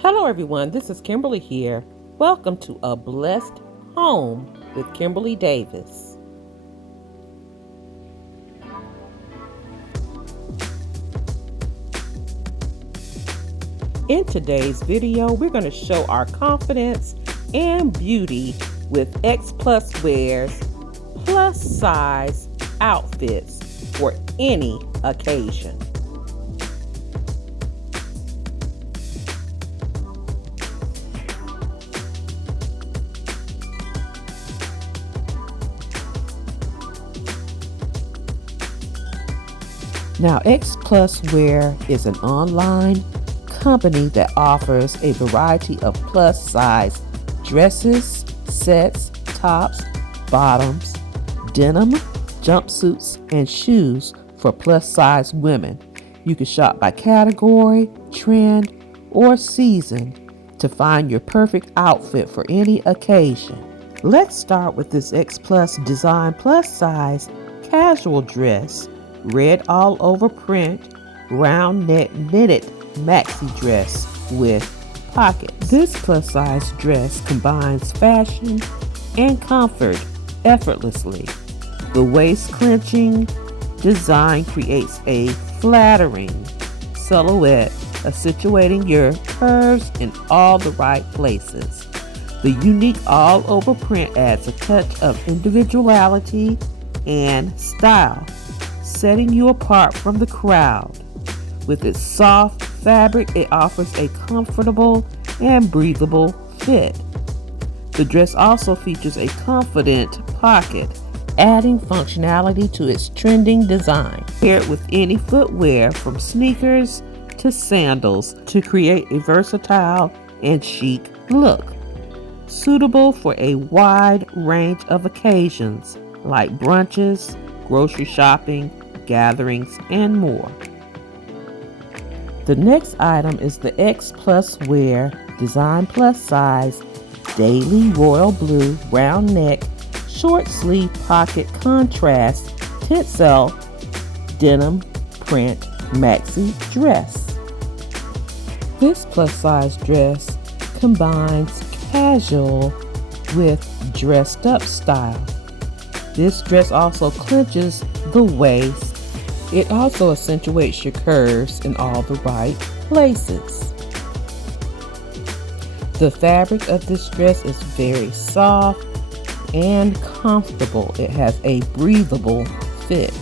Hello everyone, this is Kimberly here. Welcome to A Blessed Home with Kimberly Davis. In today's video, we're going to show our confidence and beauty with XPLUSWEAR's plus size outfits for any occasion. Now, XPLUSWEAR is an online company that offers a variety of plus size dresses, sets, tops, bottoms, denim, jumpsuits, and shoes for plus size women. You can shop by category, trend, or season to find your perfect outfit for any occasion. Let's start with this XPlus Design plus size casual dress. Red all over print, round neck knitted maxi dress with pockets. This plus size dress combines fashion and comfort effortlessly. The waist clenching design creates a flattering silhouette, accentuating your curves in all the right places. The unique all over print adds a touch of individuality and style, setting you apart from the crowd. With its soft fabric, it offers a comfortable and breathable fit. The dress also features a confident pocket, adding functionality to its trending design. Paired with any footwear from sneakers to sandals to create a versatile and chic look. Suitable for a wide range of occasions like brunches, grocery shopping, gatherings, and more. The next item is the XPLUSWEAR Design Plus Size Daily Royal Blue Round Neck Short Sleeve Pocket Contrast Tencel Denim Print Maxi Dress. This plus size dress combines casual with dressed up style. This dress also clenches the waist. It also accentuates your curves in all the right places. The fabric of this dress is very soft and comfortable. It has a breathable fit.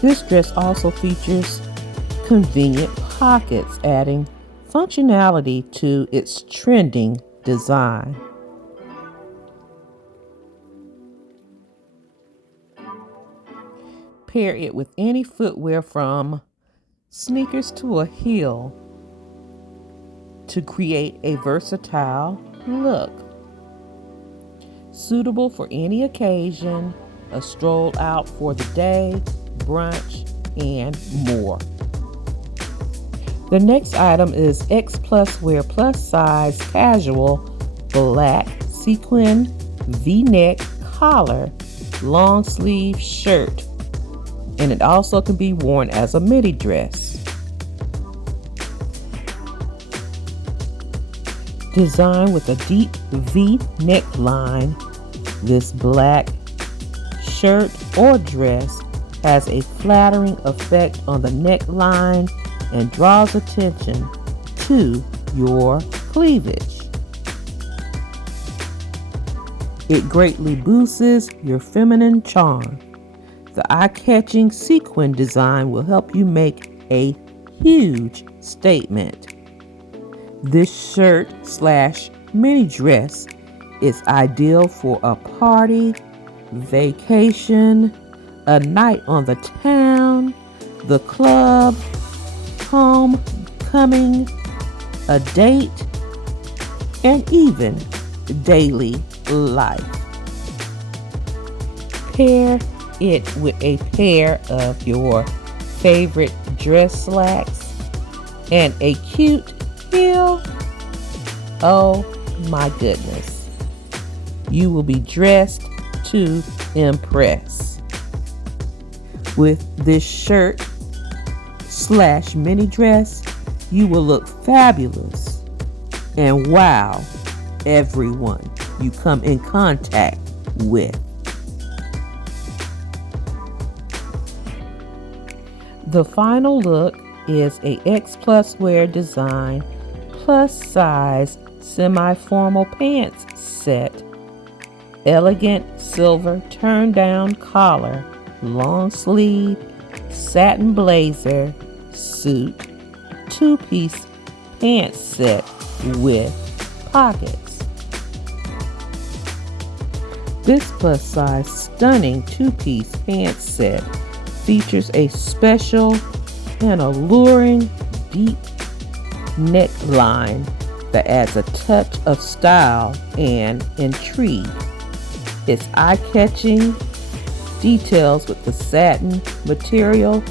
This dress also features convenient pockets, adding functionality to its trending design. Pair it with any footwear from sneakers to a heel to create a versatile look. Suitable for any occasion, a stroll out for the day, brunch, and more. The next item is XPLUSWEAR Plus Size Casual Black Sequin V-neck collar long sleeve shirt, and it also can be worn as a midi dress. Designed with a deep V neckline, this black shirt or dress has a flattering effect on the neckline and draws attention to your cleavage. It greatly boosts your feminine charm. The eye-catching sequin design will help you make a huge statement. This shirt/mini dress is ideal for a party, vacation, a night on the town, the club, homecoming, a date, and even daily life. Pair it with a pair of your favorite dress slacks and a cute heel. Oh my goodness. You will be dressed to impress. With this shirt / mini dress, you will look fabulous and wow everyone you come in contact with. The final look is a XPLUSWEAR design plus size semi-formal pants set. Elegant silver turn down collar, long sleeve, satin blazer, suit, 2-piece pants set with pockets. This plus size stunning 2-piece pants set features a special and alluring deep neckline that adds a touch of style and intrigue. Its eye-catching details with the satin material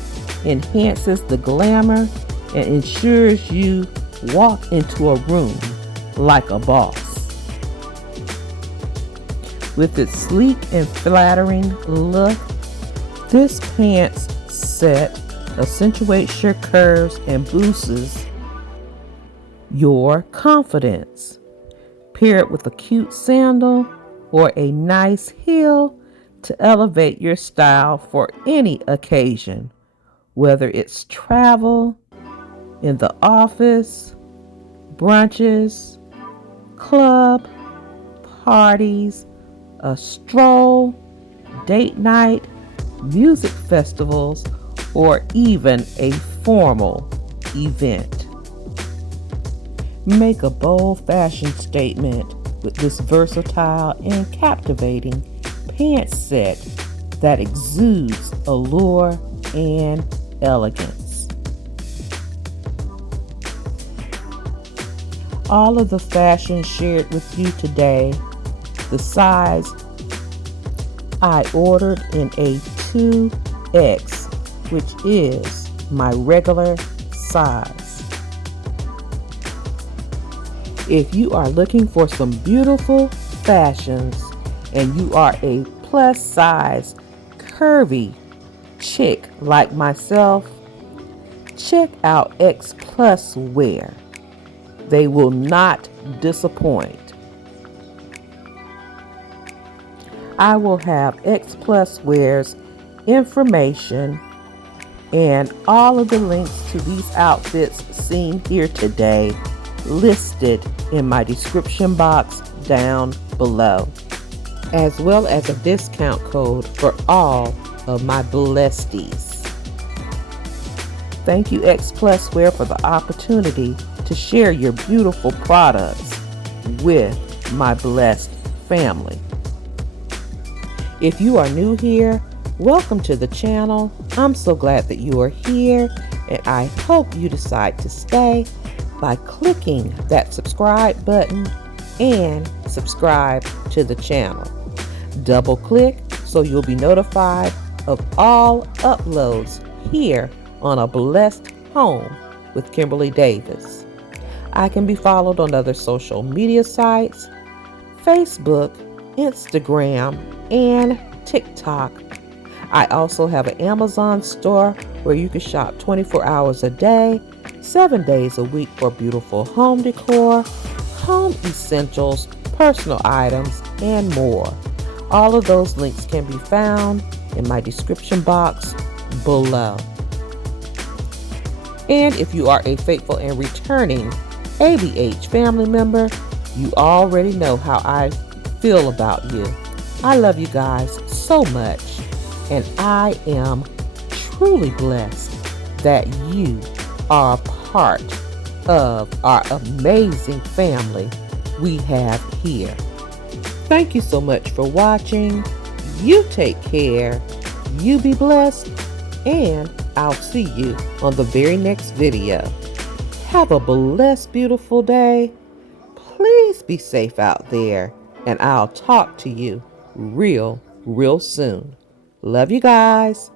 enhances the glamour and ensures you walk into a room like a boss. With its sleek and flattering look, this pants set accentuates your curves and boosts your confidence. Pair it with a cute sandal or a nice heel to elevate your style for any occasion, whether it's travel, in the office, brunches, club, parties, a stroll, date night, music festivals, or even a formal event. Make a bold fashion statement with this versatile and captivating pants set that exudes allure and elegance. All of the fashion shared with you today, the size I ordered in a 2X, which is my regular size. If you are looking for some beautiful fashions and you are a plus size curvy chick like myself, check out XPLUSWEAR. They will not disappoint. I will have XPLUSWEAR's information and all of the links to these outfits seen here today listed in my description box down below, as well as a discount code for all of my blesties. Thank you XPLUSWEAR for the opportunity to share your beautiful products with my blessed family. If you are new here, welcome to the channel. I'm so glad that you are here, and I hope you decide to stay by clicking that subscribe button and subscribe to the channel. Double click so you'll be notified of all uploads here on A Blessed Home with Kimberly Davis. I can be followed on other social media sites, Facebook, Instagram, and TikTok. I also have an Amazon store where you can shop 24 hours a day, 7 days a week for beautiful home decor, home essentials, personal items, and more. All of those links can be found in my description box below. And if you are a faithful and returning ABH family member, you already know how I feel about you. I love you guys so much, and I am truly blessed that you are part of our amazing family we have here. Thank you so much for watching. You take care, you be blessed, and I'll see you on the very next video. Have a blessed, beautiful day. Please be safe out there, and I'll talk to you real soon. Love you guys.